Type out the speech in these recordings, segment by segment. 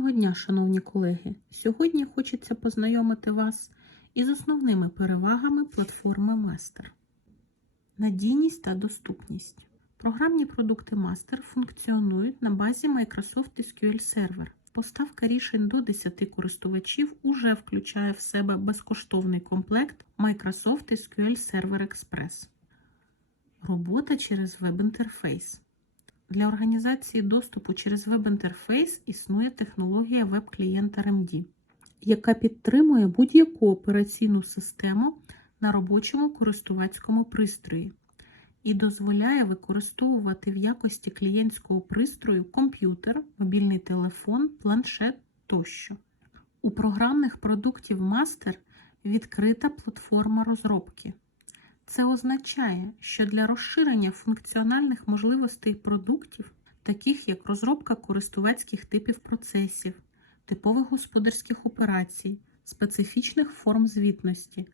Доброго дня, шановні колеги! Сьогодні хочеться познайомити вас із основними перевагами платформи Master. Надійність та доступність. Програмні продукти Master функціонують на базі Microsoft SQL Server. Поставка рішень до 10 користувачів уже включає в себе безкоштовний комплект Microsoft SQL Server Express. Робота через веб-інтерфейс. Для організації доступу через веб-інтерфейс існує технологія веб-клієнта RMD, яка підтримує будь-яку операційну систему на робочому користувацькому пристрої і дозволяє використовувати в якості клієнтського пристрою комп'ютер, мобільний телефон, планшет тощо. У програмних продуктів Master відкрита платформа розробки. Це означає, що для розширення функціональних можливостей продуктів, таких як розробка користувацьких типів процесів, типових господарських операцій, специфічних форм звітності,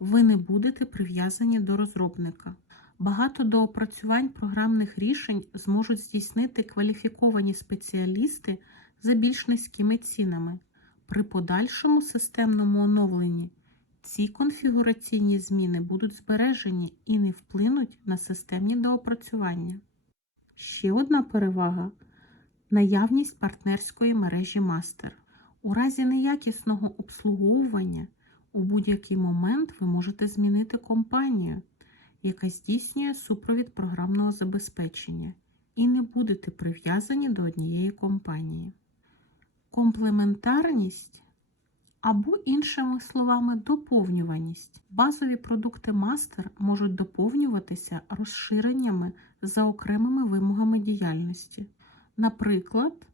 ви не будете прив'язані до розробника. Багато доопрацювань програмних рішень зможуть здійснити кваліфіковані спеціалісти за більш низькими цінами. При подальшому системному оновленні ці конфігураційні зміни будуть збережені і не вплинуть на системні доопрацювання. Ще одна перевага наявність партнерської мережі Мастер. У разі неякісного обслуговування у будь-який момент ви можете змінити компанію, яка здійснює супровід програмного забезпечення, і не будете прив'язані до однієї компанії. Комплементарність або, іншими словами, доповнюваність. Базові продукти Master можуть доповнюватися розширеннями за окремими вимогами діяльності. Наприклад,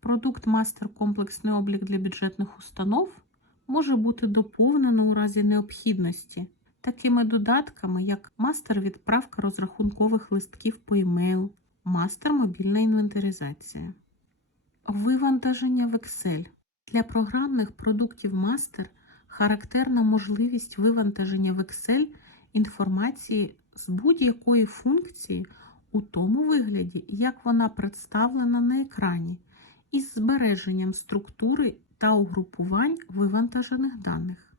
продукт Master комплексний облік для бюджетних установ може бути доповнено у разі необхідності такими додатками, як Master відправка розрахункових листків по емейл, Master мобільна інвентаризація. Вивантаження в Excel. Для програмних продуктів Master характерна можливість вивантаження в Excel інформації з будь-якої функції у тому вигляді, як вона представлена на екрані, із збереженням структури та угрупувань вивантажених даних.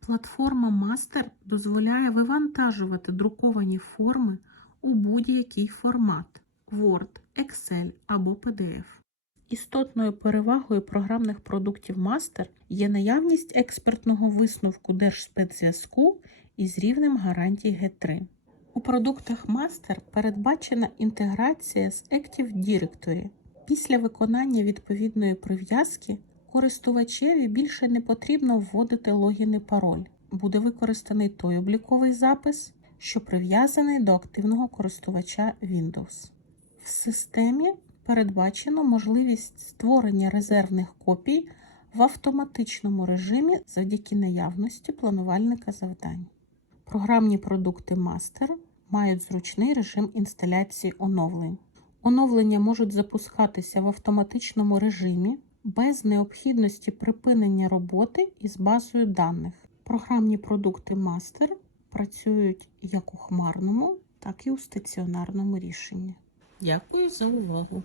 Платформа Master дозволяє вивантажувати друковані форми у будь-який формат Word, Excel або PDF. Істотною перевагою програмних продуктів Master є наявність експертного висновку Держспецзв'язку із рівнем гарантій G3. У продуктах Master передбачена інтеграція з Active Directory. Після виконання відповідної прив'язки користувачеві більше не потрібно вводити логін і пароль. Буде використаний той обліковий запис, що прив'язаний до активного користувача Windows. В системі передбачено можливість створення резервних копій в автоматичному режимі завдяки наявності планувальника завдань. Програмні продукти Master мають зручний режим інсталяції оновлень. Оновлення можуть запускатися в автоматичному режимі без необхідності припинення роботи із базою даних. Програмні продукти Master працюють як у хмарному, так і у стаціонарному рішенні. Дякую за увагу!